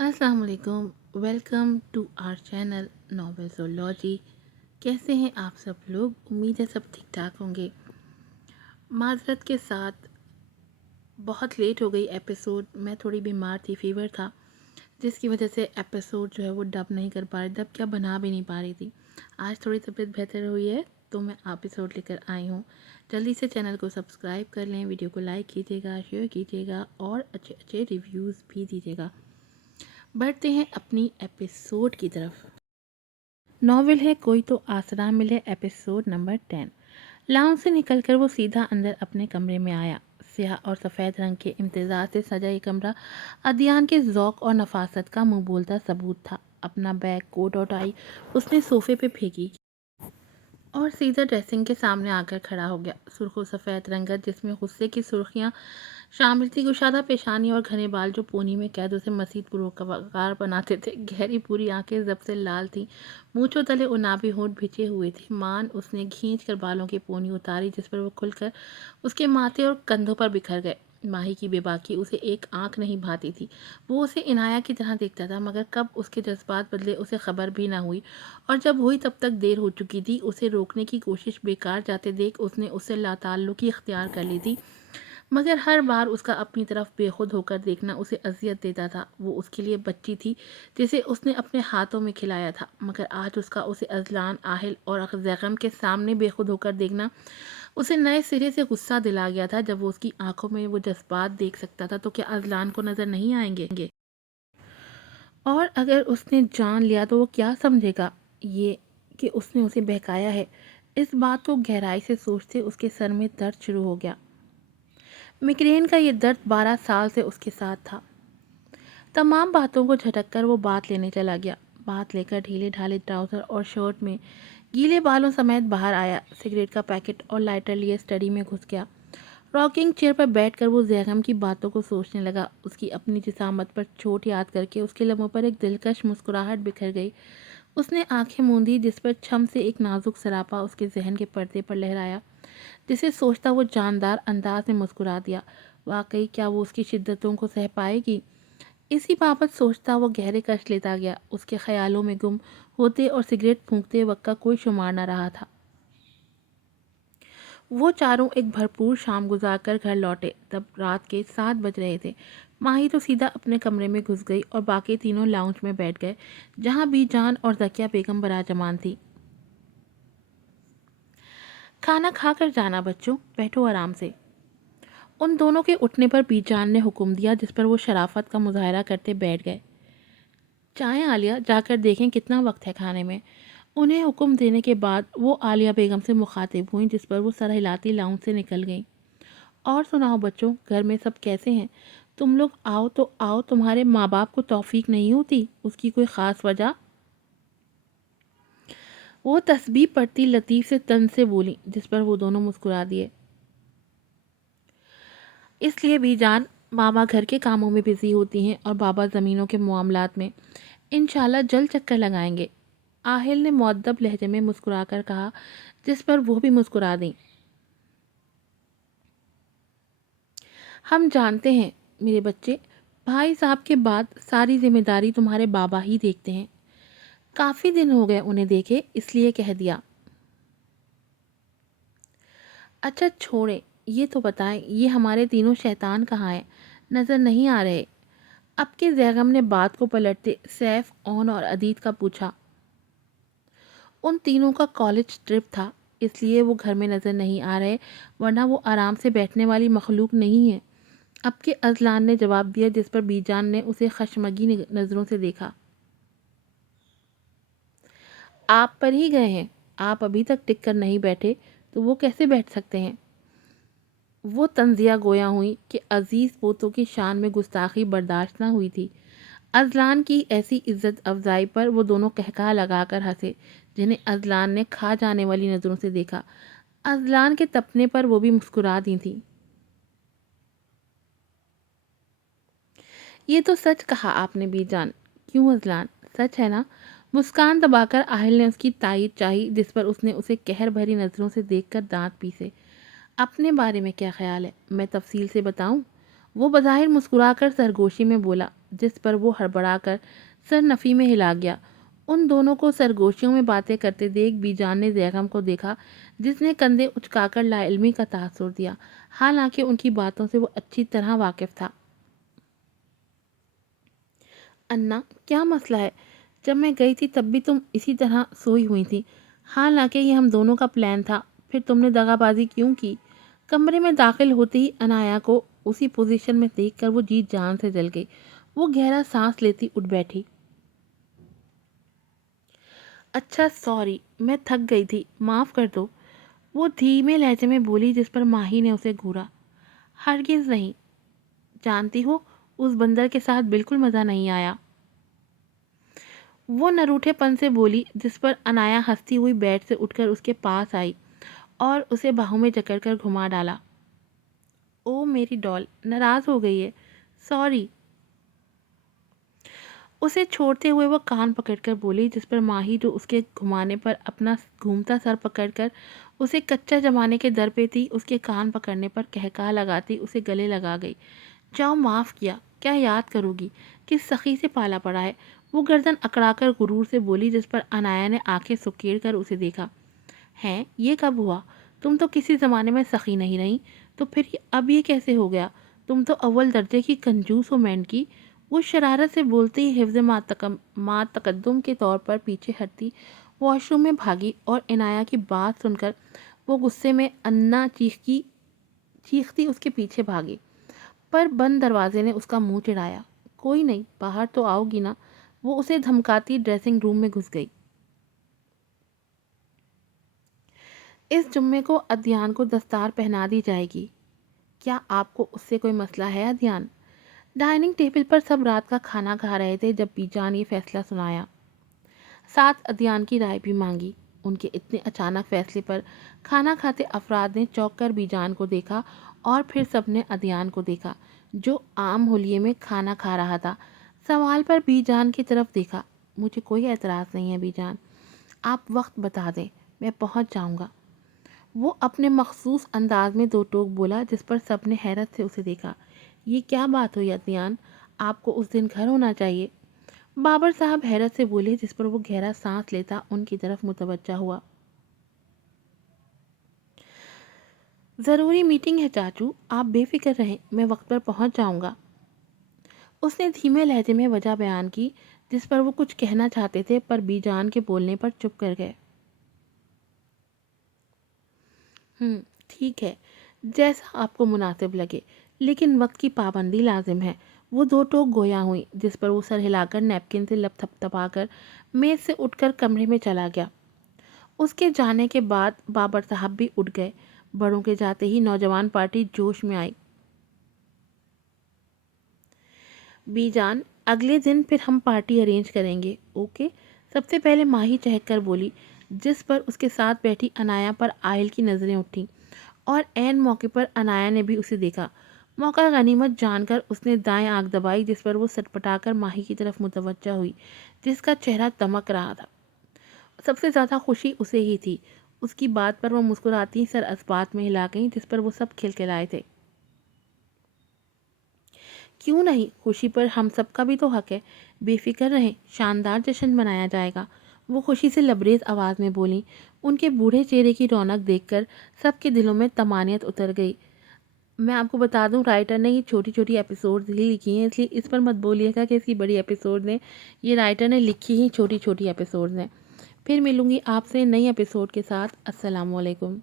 अस्सलाम वालेकुम। Welcome to our channel Novelsology. कैसे हैं आप सब लोग? उम्मीद है सब ठीक ठाक होंगे। माज़रत के साथ बहुत लेट हो गई एपिसोड। मैं थोड़ी बीमार थी, फीवर था, जिसकी वजह से एपिसोड जो है वो डब नहीं कर पा रही, डब क्या बना भी नहीं पा रही थी। आज थोड़ी तबीयत बेहतर हुई है तो मैं एपिसोड लेकर आई हूँ। जल्दी से चैनल को सब्सक्राइब कर लें, वीडियो को लाइक कीजिएगा, शेयर कीजिएगा और अच्छे अच्छे रिव्यूज़ भी दीजिएगा। बढ़ते हैं अपनी एपिसोड की तरफ। नॉवेल है कोई तो आसरा मिले, एपिसोड नंबर 10। लाउंज से निकलकर वो सीधा अंदर अपने कमरे में आया। स्याह और सफ़ेद रंग के इम्तिज़ाज से सजा ये कमरा अदयान के ज़ौक़ और नफासत का मुंह बोलता सबूत था। अपना बैग, कोट और टाई उसने सोफे पे फेंकी और सीधा ड्रेसिंग के सामने आकर खड़ा हो गया। सुर्ख सफ़ेद रंगत जिसमें गुस्से की सुर्खियाँ शामिल थी, कुशादा पेशानी और घने बाल जो पोनी में कैद उसे मसीद पुरवकार बनाते थे। गहरी पूरी आंखें जब से लाल थीं, मूंछों तले उनाबी होंठ भिजे हुए थे। मान उसने खींच कर बालों की पोनी उतारी जिस पर वो खुलकर उसके माथे और कंधों पर बिखर गए। माही की बेबाकी उसे एक आंख नहीं भाती थी। वो उसे इनाया की तरह देखता था, मगर कब उसके जज्बात बदले उसे खबर भी ना हुई, और जब हुई तब तक देर हो चुकी थी। उसे रोकने की कोशिश बेकार जाते देख उसने उससे लाताल्लुकी इख्तियार कर ली थी, मगर हर बार उसका अपनी तरफ बेखुद होकर देखना उसे अजियत देता था। वो उसके लिए बच्ची थी जिसे उसने अपने हाथों में खिलाया था, मगर आज उसका उसे अजलान, आहिल और जैगम के सामने बेखुद होकर देखना उसे नए सिरे से गुस्सा दिला गया था। जब वो उसकी आंखों में वो जज्बात देख सकता था तो क्या अजलान को नज़र नहीं आएंगे? और अगर उसने जान लिया तो वो क्या समझेगा ये कि उसने उसे बहकाया है? इस बात को गहराई से सोचते उसके सर में दर्द शुरू हो गया। मिग्रेन का ये दर्द 12 साल से उसके साथ था। तमाम बातों को झटक कर वो बात लेने चला गया। बात लेकर ढीले ढाले ट्राउज़र और शर्ट में गीले बालों समेत बाहर आया। सिगरेट का पैकेट और लाइटर लिए स्टडी में घुस गया। रॉकिंग चेयर पर बैठकर वो जैगम की बातों को सोचने लगा। उसकी अपनी जिसामत पर चोट याद करके उसके लबों पर एक दिलकश मुस्कुराहट बिखर गई। उसने आंखें मूंदी जिस पर छम से एक नाजुक सरापा उसके जहन के पर्दे पर लहराया, जिसे सोचता वो जानदार अंदाज में मुस्कुरा दिया। वाकई क्या वो उसकी शिद्दतों को सह पाएगी? इसी बाबत सोचता वो गहरे कष्ट लेता गया। उसके ख्यालों में गुम होते और सिगरेट फूंकते वक्त का कोई शुमार न रहा था। वो चारों एक भरपूर शाम गुजार कर घर लौटे। तब रात के 7 बज रहे थे। माही तो सीधा अपने कमरे में घुस गई और बाकी तीनों लाउंज में बैठ गए, जहां बीजान और जकिया बेगम बराजमान थी। खाना खा कर जाना बच्चों, बैठो आराम से। उन दोनों के उठने पर बीजान ने हुक्म दिया, जिस पर वो शराफत का मुजाहरा करते बैठ गए। चाय आलिया, जाकर देखें कितना वक्त है खाने में। उन्हें हुक्म देने के बाद वो आलिया बेगम से मुखातिब हुई, जिस पर वो सर हिलाती लाउंज से निकल गई। और सुनाओ बच्चों, घर में सब कैसे हैं? तुम लोग आओ तो आओ, तुम्हारे माँ बाप को तौफीक नहीं होती? उसकी कोई ख़ास वजह? वो तस्बीह पढ़ती लतीफ़ से तंज से बोली, जिस पर वो दोनों मुस्कुरा दिए। इसलिए भी जान, मामा घर के कामों में बिजी होती हैं और बाबा ज़मीनों के मामलात में। इंशाल्लाह जल्द चक्कर लगाएंगे। आहिल ने मुअद्दब लहजे में मुस्कुराकर कहा, जिस पर वो भी मुस्कुरा दी। हम जानते हैं मेरे बच्चे, भाई साहब के बाद सारी जिम्मेदारी तुम्हारे बाबा ही देखते हैं। काफ़ी दिन हो गए उन्हें देखे, इसलिए कह दिया। अच्छा छोड़े, ये तो बताएं, ये हमारे तीनों शैतान कहाँ हैं? नज़र नहीं आ रहे। अब के जैगम ने बात को पलटते सैफ, ओन और अदीत का पूछा। उन तीनों का कॉलेज ट्रिप था, इसलिए वो घर में नज़र नहीं आ रहे, वरना वो आराम से बैठने वाली मखलूक नहीं है। अब के अजलान ने जवाब दिया, जिस पर बीजान ने उसे खशमगी नज़रों से देखा। आप पर ही गए हैं, आप अभी तक टिक कर नहीं बैठे तो वो कैसे बैठ सकते हैं? वो तंजिया गोया हुई कि अजीज़ पोतों की शान में गुस्ताखी बर्दाश्त न हुई थी। अजलान की ऐसी इज्जत अफजाई पर वो दोनों कहकहा लगाकर हंसे, जिन्हें अजलान ने खा जाने वाली नज़रों से देखा। अजलान के तपने पर वो भी मुस्कुरा दी थी। ये तो सच कहा आपने बीजान। क्यों अजलान, सच है ना? मुस्कान दबाकर आहिल ने उसकी तायीद चाही, जिस पर उसने उसे कहर भरी नज़रों से देखकर दांत पीसे। अपने बारे में क्या ख्याल है, मैं तफसील से बताऊं? वो बज़ाहिर मुस्कुराकर सरगोशी में बोला। जिस पर वो हड़बड़ा कर सर नफ़ी में हिला गया। उन दोनों को सरगोशियों में बातें करते देख बीजान ने ज़ैगम को देखा, जिसने कंधे उचकाकर लाइल्मी का तासुर दिया, हालांकि उनकी बातों से वो अच्छी तरह वाकिफ था। अन्ना, क्या मसला है? जब मैं गई थी तब भी तुम इसी तरह सोई हुई थी। हालांकि ये हम दोनों का प्लान था, फिर तुमने दगाबाजी क्यों की? कमरे में दाखिल होते ही अनाया को उसी पोजीशन में देखकर वो जी जान से जल गई। वो गहरा सांस लेती उठ बैठी। अच्छा सॉरी, मैं थक गई थी, माफ़ कर दो, वो धीमे लहजे में बोली, जिस पर माही ने उसे घूरा। हरगिज़ नहीं, जानती हो उस बंदर के साथ बिल्कुल मज़ा नहीं आया, वो नरूठेपन से बोली, जिस पर अनाया हंसती हुई बेड से उठकर उसके पास आई और उसे बाहों में जकड़कर घुमा डाला। ओ मेरी डॉल, नाराज़ हो गई है, सॉरी। उसे छोड़ते हुए वो कान पकड़कर बोली, जिस पर माही, जो उसके घुमाने पर अपना घूमता सर पकड़कर उसे कच्चा जमाने के दर पे थी, उसके कान पकड़ने पर कहका लगाती उसे गले लगा गई। जाओ, माफ़ किया, क्या याद करोगी, किस सखी से पाला पड़ा है, वो गर्दन अकड़ाकर गुरूर से बोली, जिस पर अनाया ने आंखें सुकेड़ कर उसे देखा। हैं, ये कब हुआ? तुम तो किसी ज़माने में सखी नहीं रही, तो फिर अब ये कैसे हो गया? तुम तो अव्वल दर्जे की कंजूस हो मैंड की। वो शरारत से बोलते ही हिफ्ज़ माँ तकद्दुम के तौर पर पीछे हटती वॉशरूम में भागी, और इनाया की बात सुनकर वो गुस्से में अन्ना चीखती उसके पीछे भागी, पर बंद दरवाजे ने उसका मुंह चिढ़ाया। कोई नहीं, बाहर तो आओगी ना? वो उसे धमकाती ड्रेसिंग रूम में घुस गई। इस जुम्मे को अध्ययन को दस्तार पहना दी जाएगी। क्या आपको उससे कोई मसला है अध्ययन? डाइनिंग टेबल पर सब रात का खाना खा रहे थे जब बीजान ये फैसला सुनाया। साथ अध्ययन की राय भी मांगी। उनके इतने अचानक फैसले पर खाना खाते अफराद ने चौंक कर बीजान को देखा, और फिर सबने अध्ययन को देखा, जो आम होलिये में खाना खा रहा था। सवाल पर बीजान की तरफ देखा। मुझे कोई एतराज़ नहीं है बीजान, आप वक्त बता दें, मैं पहुंच जाऊंगा। वो अपने मखसूस अंदाज में दो टोक बोला, जिस पर सबने हैरत से उसे देखा। ये क्या बात हुई अदनान, आपको उस दिन घर होना चाहिए। बाबर साहब हैरत से बोले, जिस पर वो गहरा सांस लेता उनकी तरफ मुतवज्जा हुआ। ज़रूरी मीटिंग है चाचू, आप बेफिक्र रहें, मैं वक्त पर पहुंच जाऊंगा। उसने धीमे लहजे में वजह बयान की, जिस पर वो कुछ कहना चाहते थे, पर बीजान के बोलने पर चुप कर गए। ठीक है, जैसा आपको मुनासिब लगे, लेकिन वक्त की पाबंदी लाजिम है। वो दो टोक गोया हुई, जिस पर वो सर हिलाकर नैपकिन से लब थपथपाकर मेज़ से उठकर कमरे में चला गया। उसके जाने के बाद बाबर साहब भी उठ गए। बड़ों के जाते ही नौजवान पार्टी जोश में आई। बीजान, अगले दिन फिर हम पार्टी अरेंज करेंगे, ओके? सबसे पहले माही चहक कर बोली, जिस पर उसके साथ बैठी अनाया पर आयल की नज़रें उठी, और ऐन मौके पर अनाया ने भी उसे देखा। मौका गनीमत जानकर उसने दाएं आंख दबाई, जिस पर वो सटपटाकर माही की तरफ मुतवज्जा हुई, जिसका चेहरा दमक रहा था। सबसे ज़्यादा खुशी उसे ही थी। उसकी बात पर वो मुस्कुराती सर अस्बात में हिला गई, जिस पर वो सब खिलखिलाए थे। क्यों नहीं, खुशी पर हम सबका भी तो हक है। बेफिक्र रहें, शानदार जश्न मनाया जाएगा, वो खुशी से लबरेज आवाज़ में बोली। उनके बूढ़े चेहरे की रौनक देखकर सबके दिलों में तमानियत उतर गई। मैं आपको बता दूं, राइटर ने ये छोटी छोटी एपिसोड्स ही लिखी हैं, इसलिए इस पर मत बोलिएगा कि इसकी बड़ी एपिसोड ने, ये राइटर ने लिखी ही छोटी छोटी एपिसोड्स हैं। फिर मिलूंगी आपसे नई एपिसोड के साथ। अस्सलाम वालेकुम।